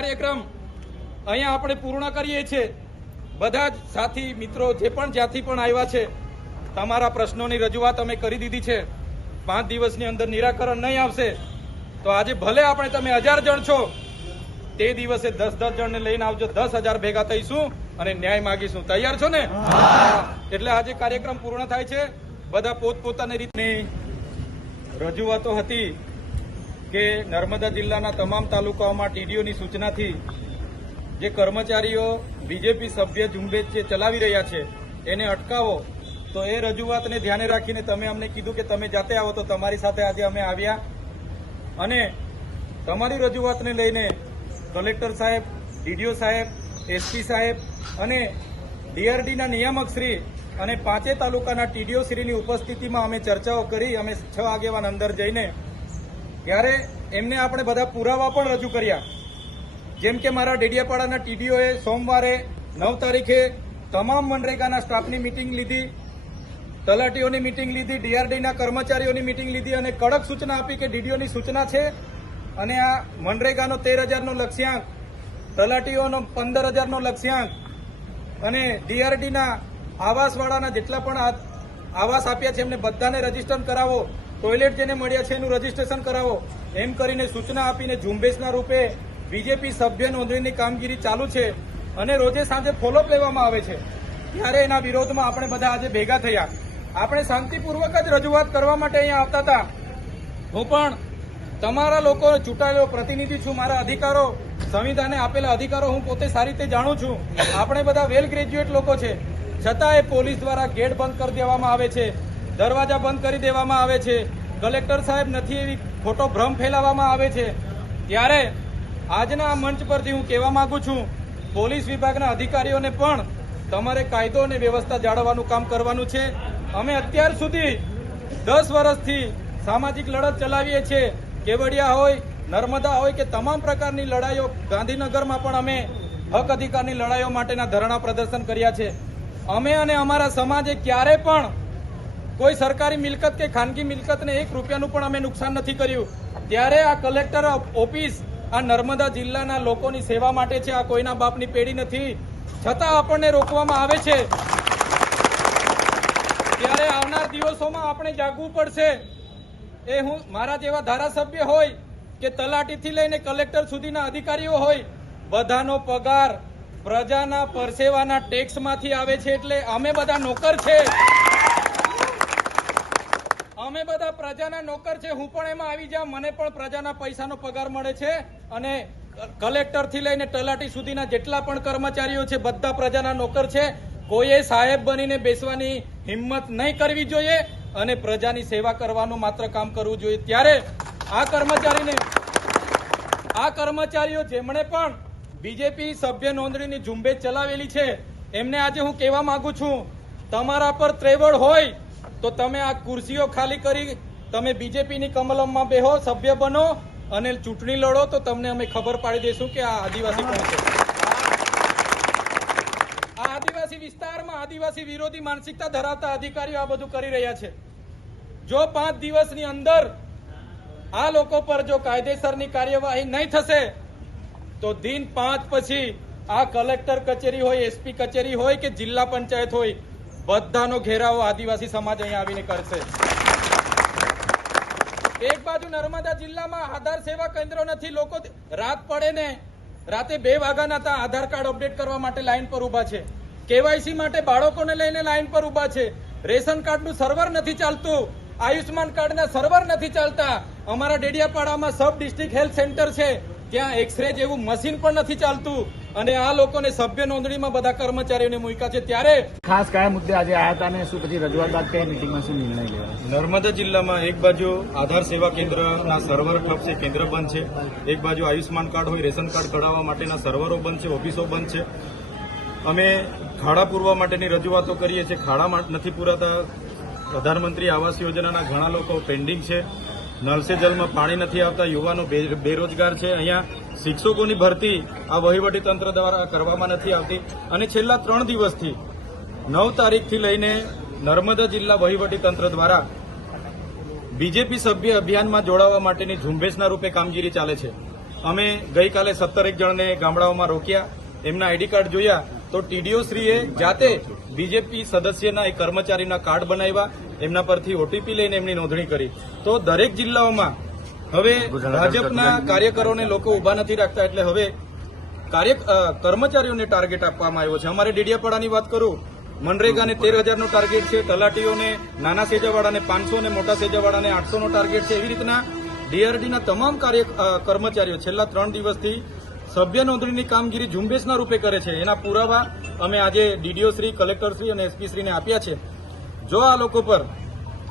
કાર્યક્રમ અહીંયા આપણે પૂર્ણ કરીએ છીએ. બધા જ સાથી મિત્રો જે પણ જ્યાંથી પણ આવ્યા છે, તમારા પ્રશ્નોની રજૂઆત અમે કરી દીધી છે. પાંચ દિવસની અંદર નિરાકરણ નહીં આવશે, તો આજે ભલે આપણે તમે હજાર જણ છો, તે દિવસે દસ દસ જણને લઈને આવજો, દસ હજાર ભેગા થઈશું અને ન્યાય માગીશું. તૈયાર છો ને? એટલે આજે કાર્યક્રમ પૂર્ણ થાય છે. બધા પોતપોતાની રીતની રજૂઆતો હતી. કે નર્મદા જિલ્લાના તમામ તાલુકાઓમાં ટીડીઓની સૂચનાથી જે કર્મચારીઓ બીજેપી સભ્ય ઝુંબેશ જે ચલાવી રહ્યા છે, એને અટકાવો. તો એ રજૂઆતને ધ્યાને રાખીને તમે અમને કીધું કે તમે જાતે આવો તો તમારી સાથે આજે અમે આવ્યા. અને તમારી રજૂઆતને લઈને કલેક્ટર સાહેબ, ડીડીઓ સાહેબ, એસપી સાહેબ અને ડીઆરડીના નિયામક શ્રી અને પાંચે તાલુકાના ટીડીઓ શ્રીની ઉપસ્થિતિમાં અમે ચર્ચાઓ કરી, અમે છ આગેવાન અંદર જઈને ત્યારે એમને આપણે બધા પુરાવા પણ રજૂ કર્યા. જેમ કે મારા ડેડિયાપાડાના ટીડીઓએ સોમવારે નવ તારીખે તમામ મનરેગાના સ્ટાફની મિટિંગ લીધી, તલાટીઓની મિટિંગ લીધી, ડીઆરડીના કર્મચારીઓની મિટિંગ લીધી અને કડક સૂચના આપી કે ડીડીઓની સૂચના છે અને આ મનરેગાનો તેર હજારનો લક્ષ્યાંક, તલાટીઓનો પંદર હજારનો લક્ષ્યાંક અને ડીઆરડીના આવાસવાળાના જેટલા પણ આવાસ આપ્યા છે એમને બધાને રજિસ્ટર કરાવો. ટોયલેટ જેને મળ્યા છે એનું રજીસ્ટ્રેશન કરાવો. એમ કરીને સૂચના આપીને ઝુંબેશના રૂપે બીજેપી સભ્ય નોંધણીની કામગીરી ચાલુ છે અને રોજે સાંજે ફોલોઅપ લેવામાં આવે છે. ત્યારે એના વિરોધમાં આપણે બધા આજે ભેગા થયા. આપણે શાંતિપૂર્વક જ રજૂઆત કરવા માટે અહીંયા આવતા હતા. હું પણ તમારા લોકો ચૂંટાયેલો પ્રતિનિધિ છું, મારા અધિકારો, સંવિધાને આપેલા અધિકારો હું પોતે સારી રીતે જાણું છું. આપણે બધા વેલ ગ્રેજ્યુએટ લોકો છે. છતાં એ પોલીસ દ્વારા ગેટ બંધ કરી દેવામાં આવે છે. દરવાજા બંધ કરી દેવામાં આવે છે. કલેક્ટર સાહેબ નથી એવી ખોટો ભ્રમ ફેલાવવામાં આવે છે. ત્યારે આજના મંચ પરથી હું કહેવા માંગુ છું, પોલીસ વિભાગના અધિકારીઓને પણ તમારે કાયદો અને વ્યવસ્થા જાળવવાનું કામ કરવાનું છે. અમે અત્યાર સુધી દસ વર્ષથી સામાજિક લડત ચલાવીએ છીએ. કેવડિયા હોય, નર્મદા હોય કે તમામ પ્રકારની લડાઈઓ, ગાંધીનગરમાં પણ અમે હક અધિકારની લડાઈઓ માટેના ધરણા પ્રદર્શન કર્યા છે. અમે અને અમારા સમાજે ક્યારે પણ કોઈ સરકારી મિલકત કે ખાનગી મિલકતને એક રૂપિયાનું પણ અમે નુકસાન નથી કર્યું. ત્યારે આ કલેક્ટર ઓફિસ આ નર્મદા જિલ્લાના લોકોની સેવા માટે છે, આ કોઈના બાપની પેઢી નથી. છતાં આપણને રોકવામાં આવે છે. ત્યારે આવનાર દિવસોમાં આપણે જાગવું પડશે. એ હું મારા જેવા ધારાસભ્ય હોય કે તલાટીથી લઈને કલેક્ટર સુધીના અધિકારીઓ હોય, બધાનો પગાર પ્રજાના પરસેવાના ટેક્સમાંથી આવે છે એટલે અમે બધા નોકર છે. અમે બધા પ્રજાના નોકર છે, હું પણ એમાં આવી જાઉં. મને પણ પ્રજાના પૈસાનો પગાર મળે છે અને કલેક્ટરથી લઈને તલાટી સુધીના જેટલા પણ કર્મચારીઓ છે, બધા પ્રજાના નોકર છે. કોઈએ સાહેબ બનીને બેસવાની હિંમત નહીં કરવી જોઈએ અને પ્રજાની સેવા કરવાનું માત્ર કામ કરવું જોઈએ. ત્યારે આ કર્મચારીને, આ કર્મચારીઓ જેમણે પણ બીજેપી સભ્ય નોંધણીની ઝુંબેશ ચલાવેલી છે, એમને આજે હું કહેવા માંગુ છું, તમારા પર ત્રેવડ હોય તો તમે આ ખુરશીઓ ખાલી કરી તમે બીજેપીની કમલમમાં બેહો, સભ્ય બનો અને ચૂંટણી લડો તો તમને અમે ખબર પાડી દઈશું કે આ આદિવાસી કોણ છે. આ આદિવાસી વિસ્તારમાં આદિવાસી વિરોધી માનસિકતા ધરાવતા અધિકારીઓ આ બધું કરી રહ્યા છે. જો પાંચ દિવસની અંદર આ લોકો પર જો કાયદેસરની કાર્યવાહી નહીં થશે, તો દિન પાંચ પછી આ કલેક્ટર કચેરી હોય, એસપી કચેરી હોય કે જિલ્લા પંચાયત હોય બધાનો ઘેરાવો આદિવાસી સમાજ અહીંયા આવીને કરશે. એક બાજુ નર્મદા જિલ્લામાં આધાર સેવા કેન્દ્રો નથી, લોકો રાત પડે ને રાતે બે વાગ્યાના ત્યાં આધાર કાર્ડ અપડેટ કરવા માટે લાઈન પર ઊભા છે. કેવાયસી માટે બાળકોને લઈને લાઈન પર ઊભા છે. રેશન કાર્ડનું સર્વર નથી ચાલતું આયુષ્માન કાર્ડના સર્વર નથી ચાલતા. અમારા ડેડિયાપાડામાં સબ ડિસ્ટ્રિક્ટ હેલ્થ સેન્ટર છે ત્યાં એક્સરે જેવું મશીન પણ નથી ચાલતું. અને આ લોકોને સભ્ય નોંધણીમાં બધા કર્મચારીઓને મૂક્યા છે. ત્યારે ખાસ કયા મુદ્દે આજે આવ્યા હતા અને શું પછી રજૂઆત બાદ કઈ મિટિંગમાં શું નિર્ણય લેવા નર્મદા જિલ્લામાં એક બાજુ આધાર સેવા કેન્દ્રના સર્વર ઠપ છે કેન્દ્ર બંધ છે. એક બાજુ આયુષ્માન કાર્ડ હોય રેશન કાર્ડ કઢાવવા માટેના સર્વરો બંધ છે ઓફિસો બંધ છે. અમે ખાડા પૂરવા માટેની રજૂઆતો કરીએ છીએ. ખાડા નથી પૂરાતા. પ્રધાનમંત્રી આવાસ યોજનાના ઘણા લોકો પેન્ડિંગ છે. નળ જલમાં પાણી નથી આવતા, યુવાનો બેરોજગાર છે. અહીંયા શિક્ષકોની ભરતી આ વહીવટી તંત્ર દ્વારા કરવામાં નથી આવતી. અને છેલ્લા ત્રણ દિવસથી, નવ તારીખથી લઈને નર્મદા જિલ્લા વહીવટી તંત્ર દ્વારા બીજેપી સભ્ય અભિયાનમાં જોડાવા માટેની ઝુંબેશના રૂપે કામગીરી ચાલે છે. અમે ગઈકાલે સત્તર એક જણને ગામડાઓમાં રોક્યા. એમના આઈડી કાર્ડ જોયા. તો ટીડીઓ શ્રીએ જાતે બીજેપી સદસ્યના એક કર્મચારીના કાર્ડ બનાવ્યા. એમના પરથી ઓટીપી લઈને એમની નોંધણી કરી. તો દરેક જિલ્લાઓમાં હવે ભાજપના કાર્યકરોને લોકો ઊભા નથી રાખતા એટલે હવે કાર્ય કર્મચારીઓને ટાર્ગેટ આપવામાં આવ્યો છે. અમારે ડેડિયાપાડાની વાત કરું મનરેગાને તેર હજારનો ટાર્ગેટ છે તલાટીઓને નાના સેજાવાળાને પાંચસો અને મોટા સેજાવાળાને આઠસોનો ટાર્ગેટ છે. એવી રીતના ડીઆરડીના તમામ કાર્ય કર્મચારીઓ છેલ્લા ત્રણ દિવસથી સભ્ય નોંધણીની કામગીરી ઝુંબેશના રૂપે કરે છે. એના પુરાવા અમે આજે ડીડીઓ શ્રી કલેક્ટર શ્રી અને એસપી શ્રીને આપ્યા છે. જો આ લોકો પર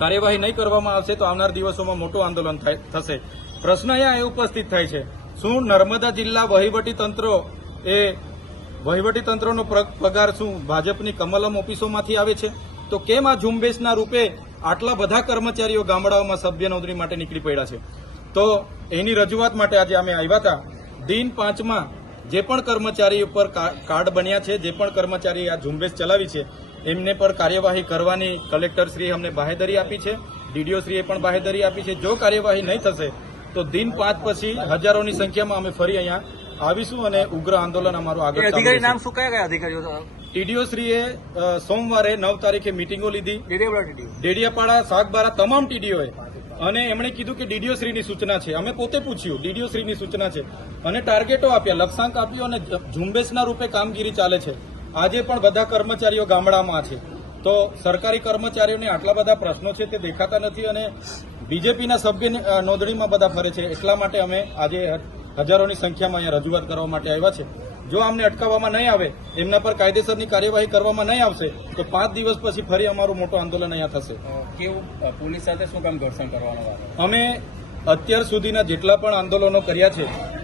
કાર્યવાહી નહીં કરવામાં આવશે, તો આવનાર દિવસોમાં મોટું આંદોલન થશે. પ્રશ્ન અહીંયા એ ઉપસ્થિત થાય છે. શું નર્મદા જિલ્લા વહીવટી તંત્રો એ, વહીવટી તંત્રનો પગાર શું ભાજપની કમલમ ઓફિસોમાંથી આવે છે? તો કેમ આ ઝુંબેશના રૂપે આટલા બધા કર્મચારીઓ ગામડાઓમાં સભ્ય નોંધણી માટે નીકળી પડ્યા છે? તો એની રજૂઆત માટે આજે અમે આવ્યા હતા. દિન પાંચમાં જે પણ કર્મચારી ઉપર કાર્ડ બન્યા છે, જે પણ કર્મચારી આ ઝુંબેશ ચલાવી છે એમને પર કાર્યવાહી કરવાની કલેક્ટર શ્રી અમને બાહેદરી આપી છે ડીડીઓશ્રીએ પણ બાહેધરી આપી છે. જો કાર્યવાહી નહીં થશે તો દિન પાંચ પછી હજારોની સંખ્યામાં અમે ફરી અહીંયા આવીશું અને ઉગ્ર આંદોલન અમારું આગળ અધિકારી નામ શું કયા કયા અધિકારીઓ ટીડીઓશ્રીએ સોમવારે નવ તારીખે મિટિંગો લીધી. ડેડિયાપાડા સાગબારા તમામ ટીડીઓએ અને એમણે કીધું કે ડીડીઓ શ્રીની સૂચના છે. અમે પોતે પૂછ્યું ડીડીઓ શ્રીની સૂચના છે. અને ટાર્ગેટો આપ્યા લક્ષ્યાંક આપ્યો અને ઝુંબેશના રૂપે કામગીરી ચાલે છે. આજે પણ બધા કર્મચારીઓ ગામડામાં છે. તો સરકારી કર્મચારીઓને આટલા બધા પ્રશ્નો છે તે દેખાતા નથી અને બીજેપીના સભ્ય નોંધણીમાં બધા ફરે છે. એટલા માટે અમે આજે હજારોની સંખ્યામાં અહીંયા રજૂઆત કરવા માટે આવ્યા છે. જો આમને અટકાવવામાં નહીં આવે એમના પર કાયદેસરની કાર્યવાહી કરવામાં નહીં આવશે તો પાંચ દિવસ પછી ફરી અમારું મોટું આંદોલન અહીંયા થશે. કેવું પોલીસ સાથે શું કામ ઘર્ષણ કરવાનો અમે અત્યાર સુધીના જેટલા પણ આંદોલનો કર્યા છે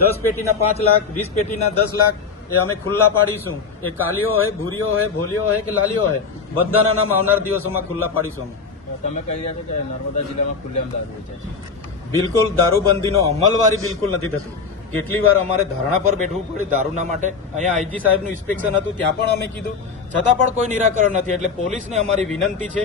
દસ પેટીના પાંચ લાખ વીસ પેટીના દસ લાખ એ અમે ખુલ્લા પાડીશું. એ કાલીઓ હોય ભૂરીઓ હોય ભોલીઓ હોય કે લાલીઓ હોય બધાના નામ આવનાર દિવસોમાં ખુલ્લા પાડીશું અમે. તમે કહી રહ્યા છો કે નર્મદા જિલ્લામાં ખુલ્લેઆમ દારૂ વેચાય બિલકુલ દારૂબંધીનો અમલવારી બિલકુલ નથી થતી. કેટલી વાર અમારે ધરણા પર બેઠવું પડ્યું દારૂના માટે. અહીંયા આઈજી સાહેબનું ઇન્સ્પેક્શન હતું ત્યાં પણ અમે કીધું. છતાં પણ કોઈ નિરાકરણ નથી એટલે પોલીસને અમારી વિનંતી છે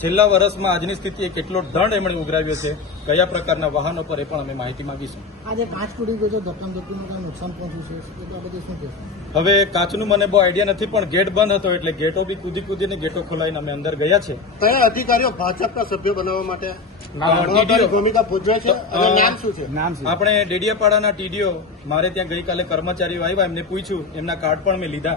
છેલ્લા વર્ષમાં આજની સ્થિતિએ કેટલો દંડ એમણે ઉઘરાવ્યો છે કયા પ્રકારના વાહનો પર એ પણ અમે માહિતી માંગીશું. આજે કાચ તૂટી ગયો છે ધક્કમ ધક્કીનું નુકસાન પહોંચ્યું છે શું હવે કાચનું મને બહુ આઈડિયા નથી પણ ગેટ બંધ હતો એટલે ગેટો બી કૂદી કૂદીને ગેટો ખોલાવીને અમે અંદર ગયા છે. કયા અધિકારીઓ ભાજપના સભ્ય બનાવવા માટે? આપણે ડેડિયાપાડાના ટીડીઓ મારે ત્યાં ગઈકાલે કર્મચારીઓ આવ્યા એમને પૂછ્યું એમના કાર્ડ પણ મેં લીધા.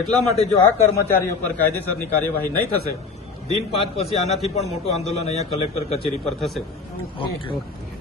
એટલા માટે જો આ કર્મચારીઓ પર કાયદેસરની કાર્યવાહી નહીં થશે, દિન પાંચ પછી આનાથી પણ મોટું આંદોલન અહીંયા કલેક્ટર કચેરી પર થશે. ઓકે